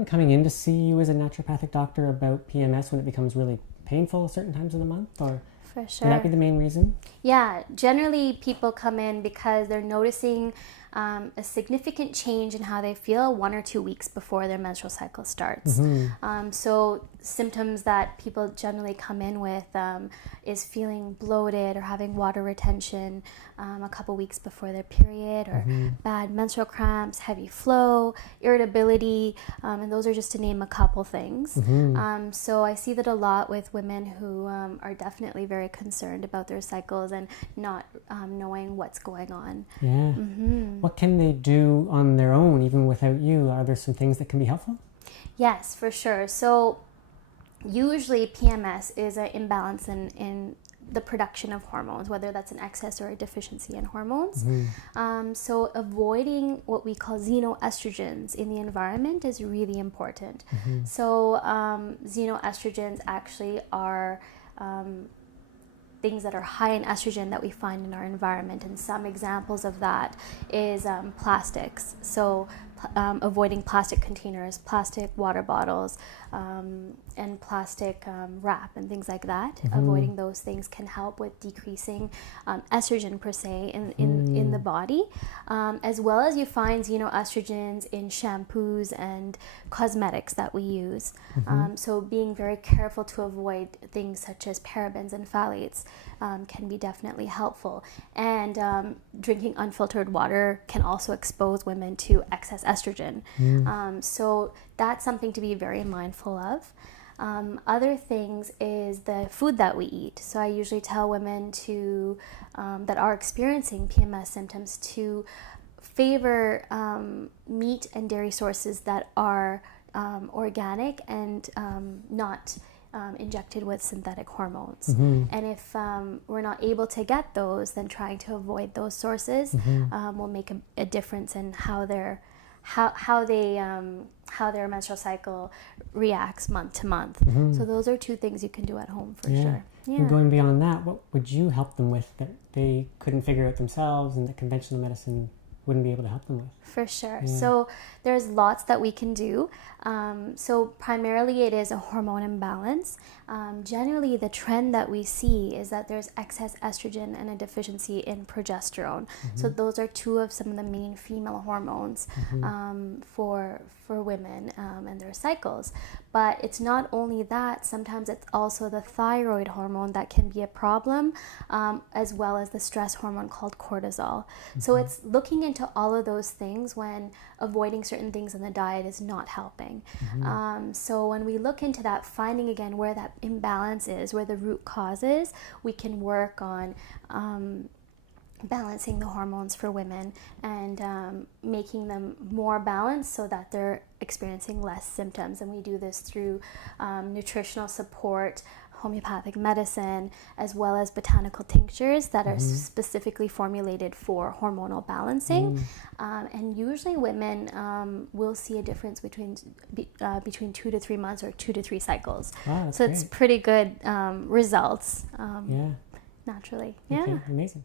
anyone coming in to see you as a naturopathic doctor about PMS when it becomes really painful at certain times of the month? Or For sure. would that be the main reason? Yeah, generally people come in because they're noticing a significant change in how they feel 1 or 2 weeks before their menstrual cycle starts. So symptoms that people generally come in with is feeling bloated or having water retention a couple weeks before their period, or bad menstrual cramps, heavy flow, irritability, and those are just to name a couple things. So I see that a lot with women who are definitely very concerned about their cycles and not knowing what's going on. Yeah. What can they do on their own, even without you? Are there some things that can be helpful? Yes, for sure. So usually PMS is an imbalance in the production of hormones, whether that's an excess or a deficiency in hormones. So avoiding what we call xenoestrogens in the environment is really important. So xenoestrogens actually are things that are high in estrogen that we find in our environment, and some examples of that is plastics. So avoiding plastic containers, plastic water bottles, and plastic wrap and things like that. Avoiding those things can help with decreasing estrogen per se in the body, as well as you find xenoestrogens in shampoos and cosmetics that we use. So being very careful to avoid things such as parabens and phthalates can be definitely helpful. And drinking unfiltered water can also expose women to excess estrogen. So that's something to be very mindful of. Other things is the food that we eat. So I usually tell women to that are experiencing PMS symptoms to favor meat and dairy sources that are organic and not injected with synthetic hormones. And if we're not able to get those, then trying to avoid those sources will make a difference in how their menstrual cycle reacts month to month. So those are 2 things you can do at home for sure. And going beyond that, what would you help them with that they couldn't figure out themselves and that conventional medicine wouldn't be able to help them with? For sure. So there's lots that we can do. So primarily it is a hormone imbalance. Generally the trend that we see is that there's excess estrogen and a deficiency in progesterone. So those are 2 of some of the main female hormones for women and their cycles. But it's not only that, sometimes it's also the thyroid hormone that can be a problem, as well as the stress hormone called cortisol. So it's looking into all of those things when avoiding certain things in the diet is not helping. So when we look into that, finding again where that imbalance is, where the root cause is, we can work on balancing the hormones for women and making them more balanced so that they're experiencing less symptoms. And we do this through nutritional support, homeopathic medicine, as well as botanical tinctures that are specifically formulated for hormonal balancing. And usually women will see a difference between 2 to 3 months or 2 to 3 cycles. Wow, so it's pretty good results naturally. Okay, amazing.